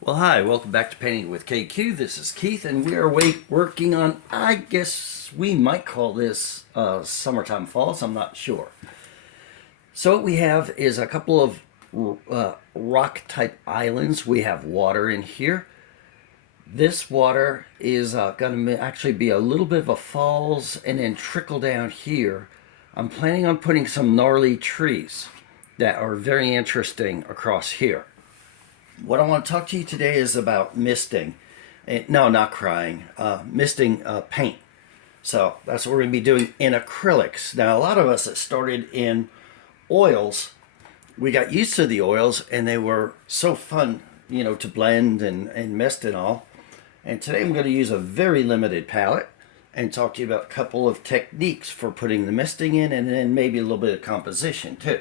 Well, hi, welcome back to Painting with KQ. This is Keith, and we are working on, I guess we might call this Summertime Falls, I'm not sure. So, what we have is a couple of rock type islands. We have water in here. This water is going to actually be a little bit of a falls and then trickle down here. I'm planning on putting some gnarly trees that are very interesting across here. What I want to talk to you today is about misting. No, not crying. Misting paint. So that's what we're going to be doing in acrylics. Now, a lot of us that started in oils, we got used to the oils and they were so fun, to blend and mist and all. And today I'm going to use a very limited palette and talk to you about a couple of techniques for putting the misting in and then maybe a little bit of composition too.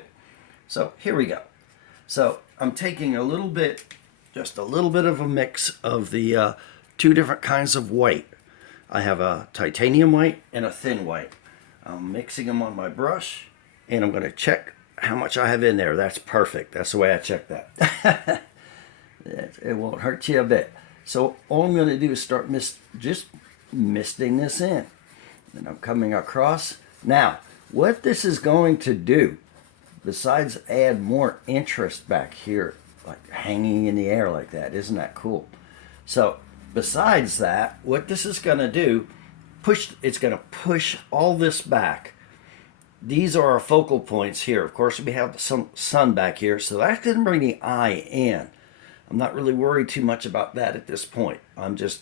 So here we go. So I'm taking just a little bit of a mix of the two different kinds of white. I have a titanium white and a thin white. I'm mixing them on my brush and I'm going to check how much I have in there. That's perfect. That's the way I check that. It won't hurt you a bit. So all I'm going to do is start just misting this in. And I'm coming across. Now, what this is going to do, besides add more interest back here, like hanging in the air like that, isn't that cool? So besides that, what this is going to do, it's going to push all this back. These are our focal points here. Of course, we have some sun back here, so that's going to bring the eye in. I'm not really worried too much about that at this point. I'm just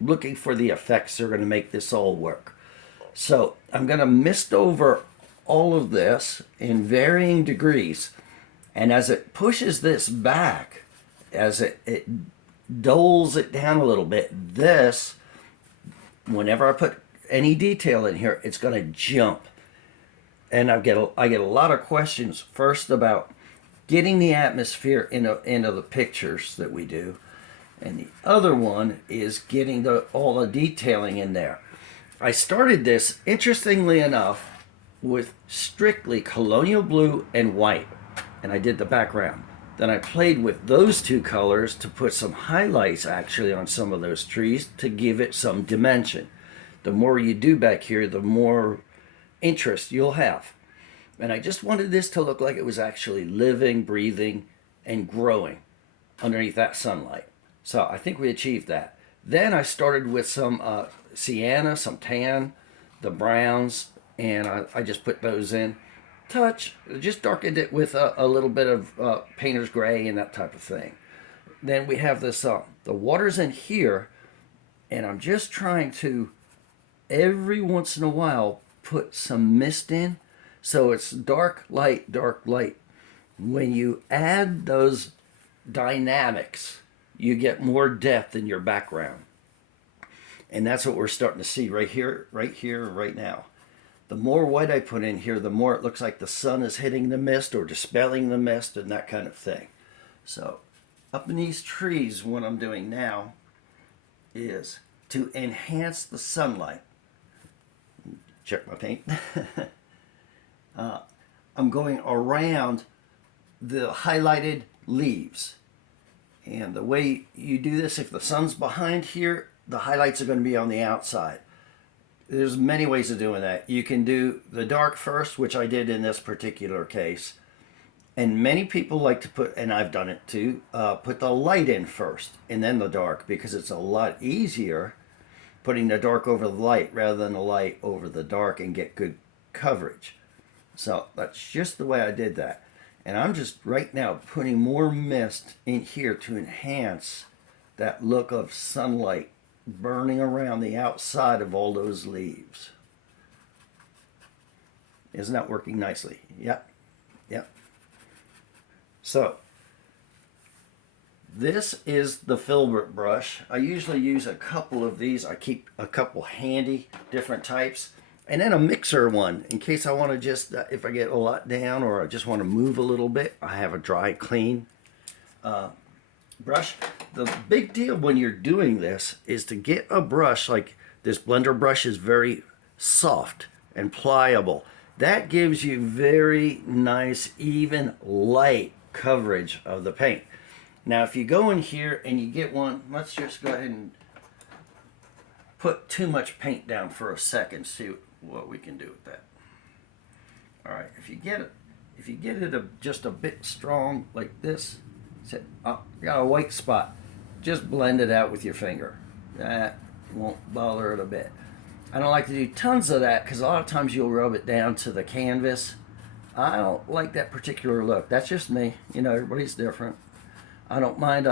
looking for the effects that are going to make this all work. So I'm going to mist over all of this in varying degrees. And as it pushes this back, as it doles it down a little bit, whenever I put any detail in here, it's going to jump. And I get a lot of questions first about getting the atmosphere into the pictures that we do. And the other one is getting all the detailing in there. I started this, interestingly enough, with strictly colonial blue and white, and I did the background. Then I played with those two colors to put some highlights actually on some of those trees to give it some dimension. The more you do back here, the more interest you'll have. And I just wanted this to look like it was actually living, breathing, and growing underneath that sunlight. So I think we achieved that. Then I started with some sienna, some tan, the browns, and I just put those in. Just darkened it with a little bit of painter's gray and that type of thing. Then we have this, the water's in here, and I'm just trying to, every once in a while, put some mist in. So it's dark, light, dark, light. When you add those dynamics, you get more depth in your background. And that's what we're starting to see right here, right now. The more white I put in here, the more it looks like the sun is hitting the mist or dispelling the mist and that kind of thing. So up in these trees, what I'm doing now is to enhance the sunlight. Check my paint. I'm going around the highlighted leaves. And the way you do this, if the sun's behind here, the highlights are going to be on the outside. There's many ways of doing that. You can do the dark first, which I did in this particular case. And many people like to put, and I've done it too, put the light in first and then the dark, because it's a lot easier putting the dark over the light rather than the light over the dark and get good coverage. So that's just the way I did that. And I'm just right now putting more mist in here to enhance that look of sunlight burning around the outside of all those leaves. Isn't that working nicely? Yep. Yep. So this is the filbert brush. I usually use a couple of these. I keep a couple handy, different types. And then a mixer one, in case I want to just, if I get a lot down or I just want to move a little bit, I have a dry, clean brush. The big deal when you're doing this is to get a brush, like this blender brush is very soft and pliable. That gives you very nice, even, light coverage of the paint. Now, if you go in here and you get one, let's just go ahead and put too much paint down for a second, see what we can do with that. All right, if you get it just a bit strong like this, say, oh, you got a white spot, just blend it out with your finger. That won't bother it a bit. I don't like to do tons of that because a lot of times you'll rub it down to the canvas. I don't like that particular look. That's just me. You know, everybody's different. I don't mind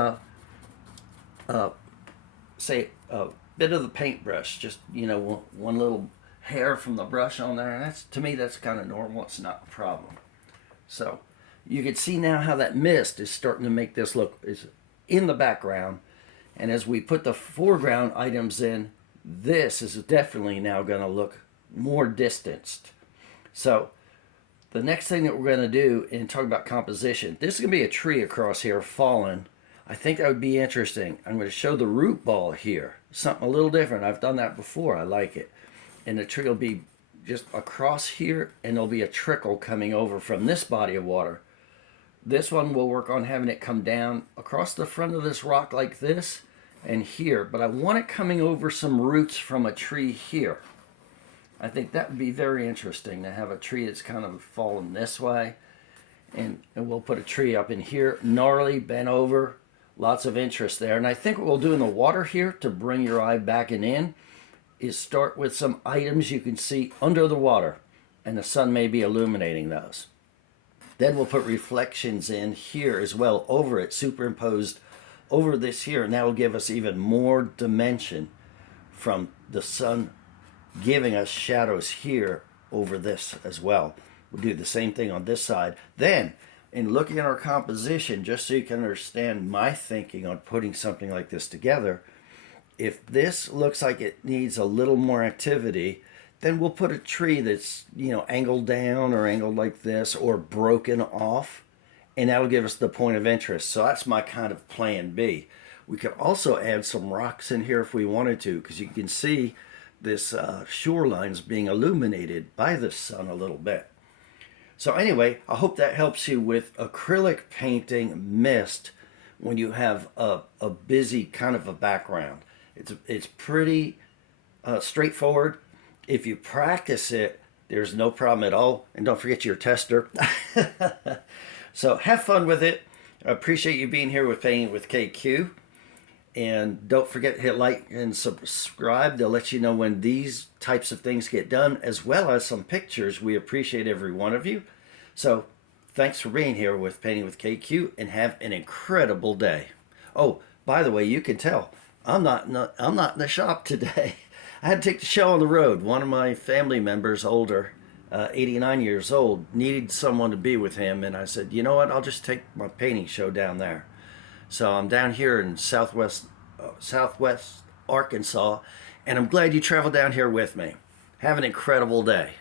say a bit of the paintbrush, just, you know, one little hair from the brush on there. And that's, to me, that's kind of normal. It's not a problem. So you can see now how that mist is starting to make this look is in the background. And as we put the foreground items in, this is definitely now going to look more distanced. So the next thing that we're going to do in talking about composition, this is going to be a tree across here fallen. I think that would be interesting. I'm going to show the root ball here, something a little different. I've done that before. I like it. And the tree will be just across here, and there'll be a trickle coming over from this body of water. This one will work on having it come down across the front of this rock like this and here, but I want it coming over some roots from a tree here. I think that would be very interesting to have a tree that's kind of fallen this way. And we'll put a tree up in here, gnarly, bent over, lots of interest there. And I think what we'll do in the water here to bring your eye back and in is start with some items you can see under the water, and the sun may be illuminating those. Then we'll put reflections in here as well over it, superimposed over this here, and that will give us even more dimension from the sun giving us shadows here over this as well. We'll do the same thing on this side. Then, in looking at our composition, just so you can understand my thinking on putting something like this together, if this looks like it needs a little more activity, then we'll put a tree that's, you know, angled down or angled like this or broken off, and that'll give us the point of interest. So that's my kind of plan B. We could also add some rocks in here if we wanted to, because you can see this shoreline's being illuminated by the sun a little bit. So anyway, I hope that helps you with acrylic painting mist when you have a busy kind of a background. It's pretty straightforward. If you practice it, there's no problem at all. And don't forget your tester. So have fun with it. I appreciate you being here with Painting with KQ. And don't forget to hit like and subscribe. They'll let you know when these types of things get done, as well as some pictures. We appreciate every one of you. So thanks for being here with Painting with KQ, and have an incredible day. Oh, by the way, you can tell I'm not in the shop today. I had to take the show on the road. One of my family members, older, 89 years old, needed someone to be with him, and I said, you know what, I'll just take my painting show down there. So I'm down here in southwest Arkansas, and I'm glad you traveled down here with me. Have an incredible day.